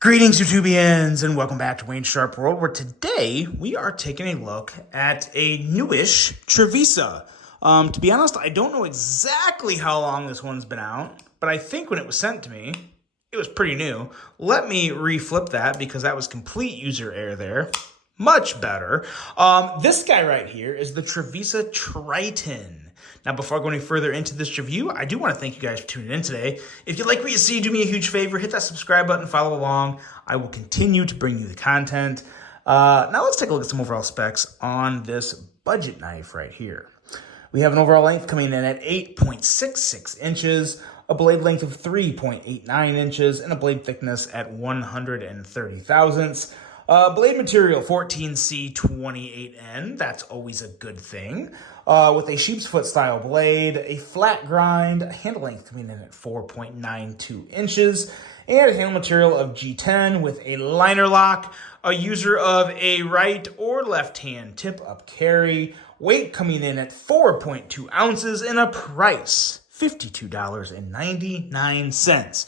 Greetings, YouTubians, and welcome back to Wayne Sharp World, where today we are taking a look at a newish Trevisa. To be honest, I don't know exactly how long this one's been out, but I think when it was sent to me, it was pretty new. Let me reflip that because that was complete user error there. Much better. This guy right here is the Trevisa Triton. Now, before I go any further into this review, I do want to thank you guys for tuning in today. If you like what you see, do me a huge favor, hit that subscribe button, follow along. I will continue to bring you the content. Now let's take a look at some overall specs on this budget knife right here. We have an overall length coming in at 8.66 inches, a blade length of 3.89 inches, and a blade thickness at 130 thousandths. Blade material 14C28N, that's always a good thing. With a sheep's foot style blade, a flat grind, a handle length coming in at 4.92 inches, and a handle material of G10 with a liner lock, a user of a right or left hand tip up carry, weight coming in at 4.2 ounces, and a price $52.99.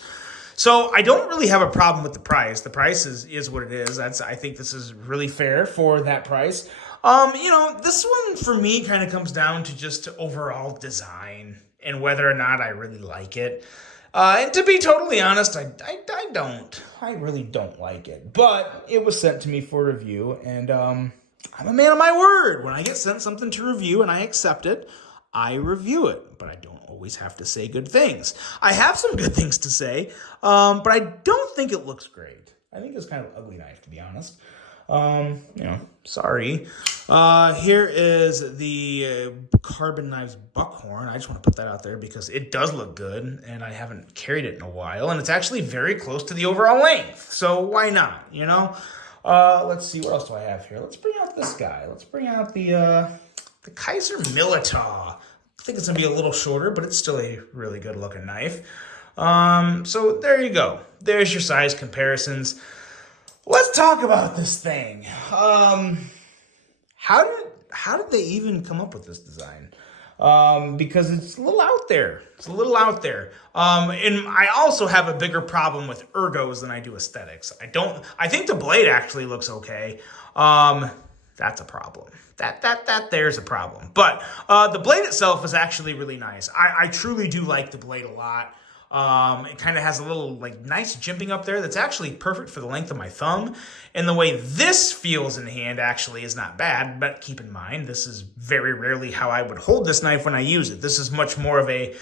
So I don't really have a problem with the price. The price is what it is. I think this is really fair for that price. This one for me kind of comes down to just overall design and whether or not I really like it. And to be totally honest, I really don't like it. But it was sent to me for review, and I'm a man of my word. When I get sent something to review and I accept it, I review it, but I don't always have to say good things. I have some good things to say, but I don't think it looks great. I think it's kind of an ugly knife, to be honest. Sorry. Here is the Carbon Knives Buckhorn. I just want to put that out there because it does look good, and I haven't carried it in a while, and it's actually very close to the overall length, so why not, Let's see, what else do I have here? Let's bring out this guy. Let's bring out the Kaiser Militar. I think it's going to be a little shorter, but it's still a really good looking knife. So there you go. There's your size comparisons. Let's talk about this thing. How did they even come up with this design? Because it's a little out there. And I also have a bigger problem with ergos than I do aesthetics. I think the blade actually looks okay. That's a problem. There's a problem. But the blade itself is actually really nice. I truly do like the blade a lot. It kind of has a little nice jimping up there that's actually perfect for the length of my thumb. And the way this feels in hand actually is not bad, but keep in mind, this is very rarely how I would hold this knife when I use it. This is much more of a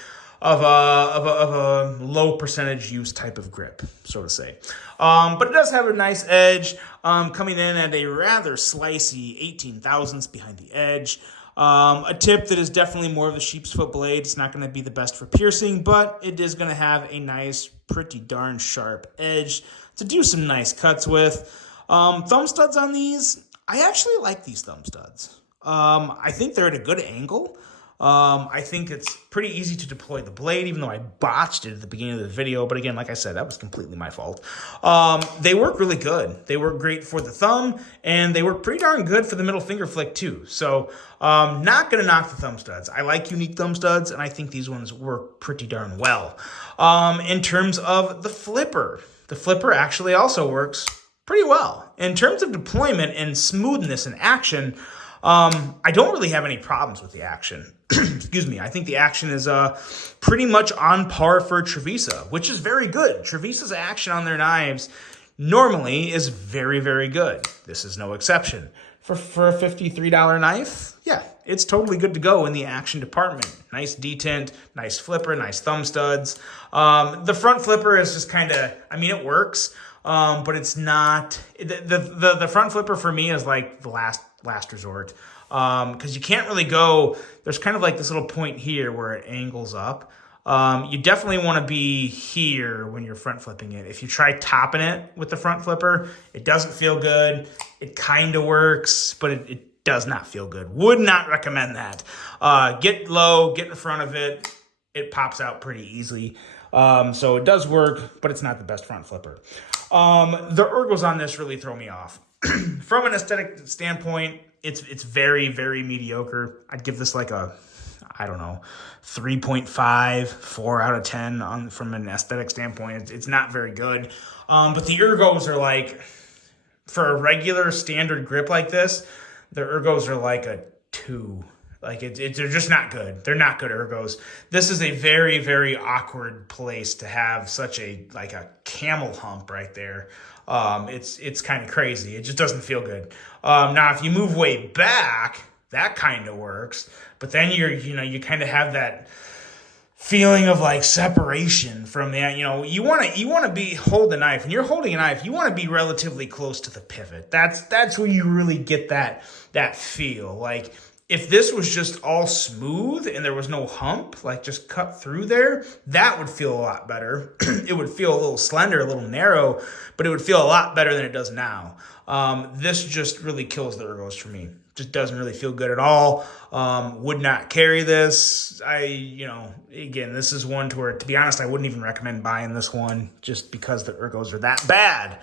low percentage use type of grip, so to say. But it does have a nice edge, coming in at a rather slicey 18 thousandths behind the edge. A tip that is definitely more of a sheep's foot blade. It's not going to be the best for piercing, but it is going to have a nice, pretty darn sharp edge to do some nice cuts with. Thumb studs on these, I actually like these thumb studs. I think they're at a good angle. I think it's pretty easy to deploy the blade, even though I botched it at the beginning of the video. But again, like I said, that was completely my fault. They work really good. They work great for the thumb, and they work pretty darn good for the middle finger flick too. So not going to knock the thumb studs. I like unique thumb studs, and I think these ones work pretty darn well. In terms of the flipper actually also works pretty well. In terms of deployment and smoothness and action, I don't really have any problems with the action. Excuse me. I think the action is pretty much on par for Trevisa, which is very good. Trevisa's action on their knives normally is very, very good. This is no exception. For a $53 knife, yeah, it's totally good to go in the action department. Nice detent, nice flipper, nice thumb studs. The front flipper is just kind of, it works, but it's not, the front flipper for me is like the last resort, because you can't really go, there's kind of like this little point here where it angles up. You definitely want to be here when you're front flipping it. If you try topping it with the front flipper, it doesn't feel good. It kind of works, but it does not feel good. Would not recommend that. Get low, get in front of it. It pops out pretty easily. So it does work, but it's not the best front flipper. The ergos on this really throw me off. From an aesthetic standpoint, it's very, very mediocre. I'd give this like a I don't know, 3.5, 4 out of 10 from an aesthetic standpoint. It's not very good. But the ergos are like, for a regular standard grip like this, the ergos are like a 2. Like they're just not good. They're not good ergos. This is a very, very awkward place to have such a camel hump right there. It's kind of crazy. It just doesn't feel good. Now, if you move way back, that kind of works. But then you kind of have that feeling of like separation from the, you want to hold the knife. When you're holding a knife, you want to be relatively close to the pivot. That's where you really get that feel. Like, if this was just all smooth and there was no hump, like just cut through there, that would feel a lot better. It would feel a little slender, a little narrow, but it would feel a lot better than it does now. This just really kills the ergos for me. Just doesn't really feel good at all. Would not carry this. Again, this is one to where, to be honest, I wouldn't even recommend buying this one just because the ergos are that bad.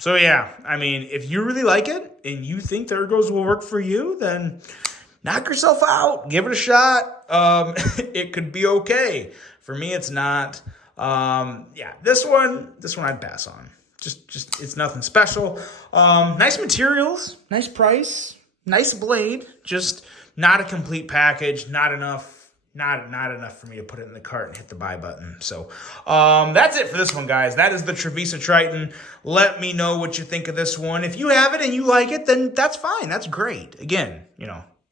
So yeah, I mean, if you really like it and you think the ergos will work for you, then knock yourself out. Give it a shot. It could be okay. For me, it's not. This one I'd pass on. Just it's nothing special. Nice materials, nice price, nice blade. Just not a complete package. Not enough for me to put it in the cart and hit the buy button. So that's it for this one, guys. That is the Trevisa Triton. Let me know what you think of this one. If you have it and you like it, then that's fine. That's great. Again,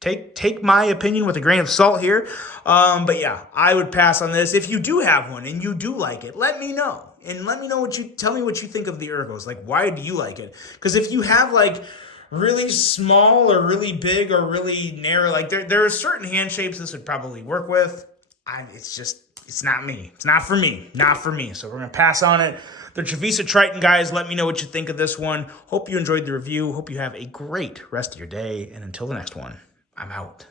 take my opinion with a grain of salt here. But yeah, I would pass on this. If you do have one and you do like it, let me know. And let me know tell me what you think of the ergos. Like, why do you like it? Because if you have like really small or really big or really narrow, like there are certain hand shapes this would probably work with. It's not me. It's not for me. Not for me. So we're going to pass on it. The Trevisa Triton, guys, let me know what you think of this one. Hope you enjoyed the review. Hope you have a great rest of your day. And until the next one, I'm out.